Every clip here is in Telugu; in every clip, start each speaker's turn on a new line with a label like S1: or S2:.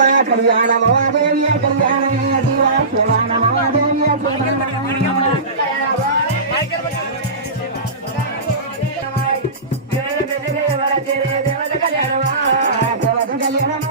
S1: కళ్యాణమ్మ కళ్యాణమో దేవి కళ్యాణమే అదివా శివానమో కళ్యాణమా?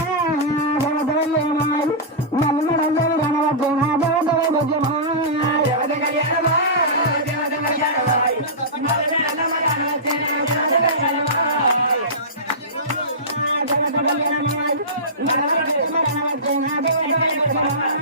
S1: భగవాన్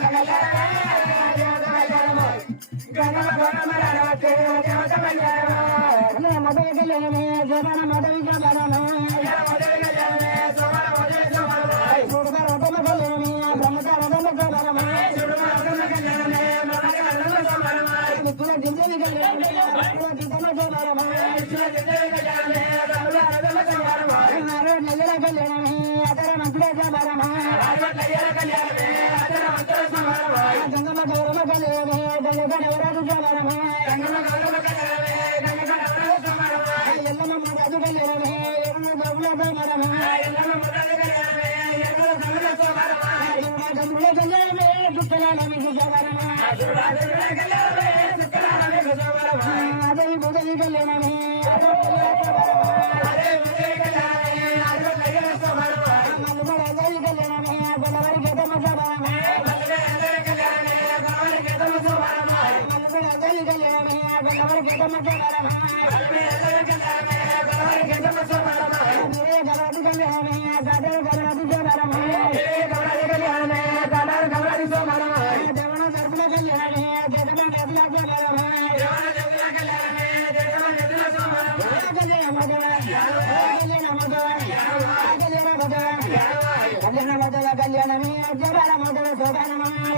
S1: మల్లయ్య బతుకు రావచ్చు నా దేవత గంగమ్మ గౌరమ్మ రావచ్చు నా దేవత మొదటి కళ్యాణమే జగన మొదటి కళ్యాణమే రథమ కళ్యాణమే బ్రహ్మచార రథమ కళ్యాణమే మిత్రుల కళ్యాణమే అదే మొదటి కళ్యాణమే జగన మొదల శోభనమే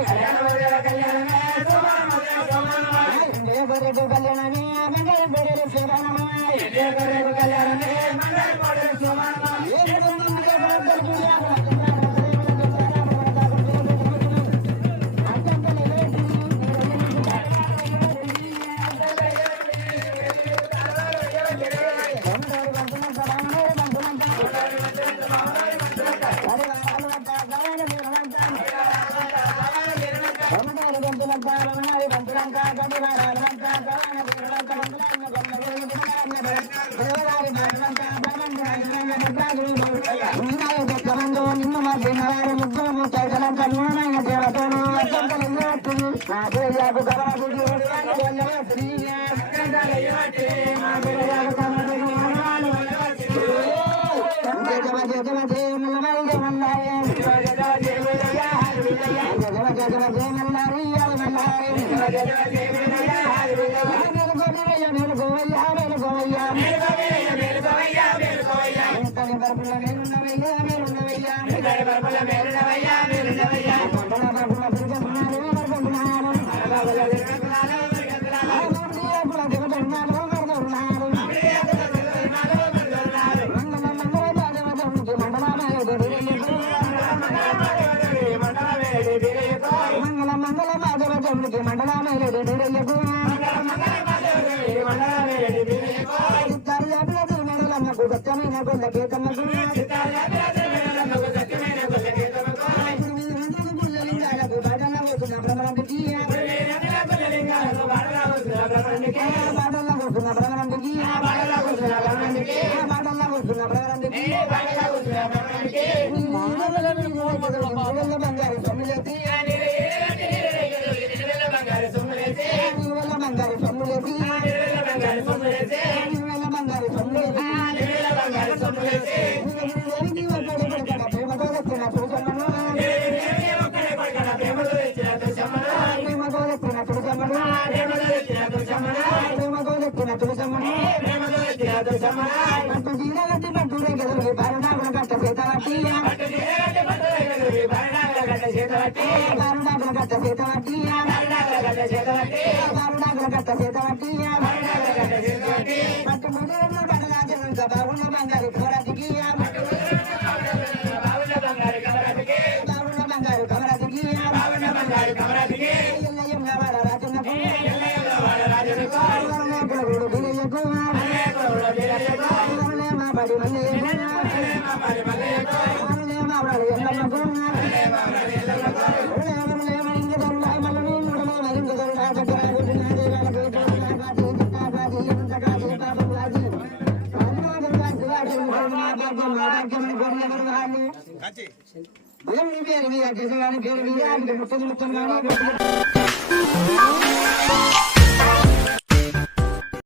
S1: గొర్రెకు కళ్యాణమే మంగళ గొర్రెలు శోభనమే కళ్యాణమే జయ జయ దేవతను జయ కరాకు జయ జయ జయ మల్లారి గుల్ల గీతమ్మకు భజన పోతున్న భ్రమరంపుకి పట్టు చీరలంటే పట్టునే గెదరు పరుణాగుణ కట్ట సీతవట్టి పరుణాగుణ కట్ట సీతవట్టి పరుణాగుణ కట్ట సీతవట్టి పట్టు ముడి ఉన్న పడదాచు బాగున్న బంగారు కూర Geri bir yer, geri bir yer, geri bir yer, geri bir yer,